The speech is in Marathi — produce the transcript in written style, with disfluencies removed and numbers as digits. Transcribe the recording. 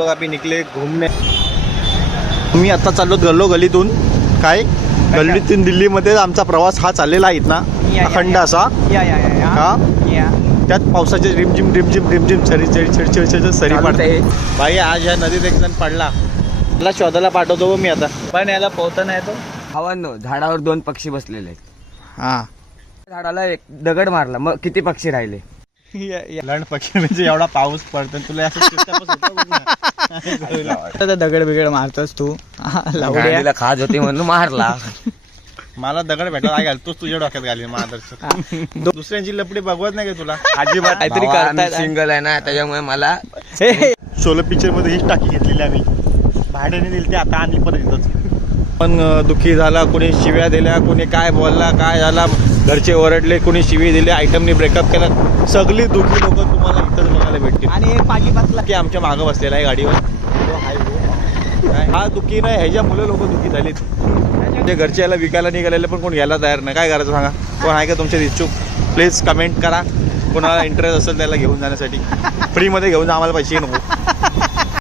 लोग अभी निकले घूमने. मी आता चाललो गल्लीतून. काय गल्लीतून दिल्लीमध्ये आमचा प्रवास हा चाललेला आहे ना अखंड असा. हा त्यात पावसाचे रिमझिम रिमझिम रिमझिम सरी सरी पडते. भाई आज ह्या नदीत एक जण पडला. मला शोधायला पाठवतो मी आता. पण याला पोहता नाही तो. हवानो झाडावर 2 पक्षी बसलेले आहेत. हा झाडाला एक दगड मारला मग किती पक्षी राहिले. लंड पक्षी म्हणजे एवढा पाऊस पडतो तुला दगड बिगड मारतोस तू. गाडीला खाज होती म्हणून मारला. मला दगड भेटला काय घालतोस तुझ्या डोक्यात घालीन मादर्श. दुसऱ्यांची लपडी बघवत नाही का तुला अजिबात. काहीतरी करताय. सिंगल आहे ना त्याच्यामुळे मला शोले पिक्चर मध्ये हीच टाकी घेतलेली आम्ही. भाड्याने दिली ती आता आणली परत. पण दुःखी झाला. कोणी शिव्या दिल्या, कोणी काय बोलला, काय झाला, घरचे ओरडले, कोणी शिवी दिली, आयटमनी ब्रेकअप केला. सगळी दुःखी लोक तुम्हाला इथंच बघायला भेटतील. आणि एक पाठी बसला की आमच्या मागं बसलेला आहे गाडीवर. हा दुःखी नाही, ह्याच्या मुलं लोक दुःखी झालीत. म्हणजे घरचे याला विकायला निघालेले पण कोण घ्यायला तयार नाही. काय करायचं सांगा. कोण आहे का तुमचे इच्छुक? प्लीज कमेंट करा. कोणाला इंटरेस्ट असेल त्याला घेऊन जाण्यासाठी. फ्रीमध्ये घेऊन जा, आम्हाला पैसे नको.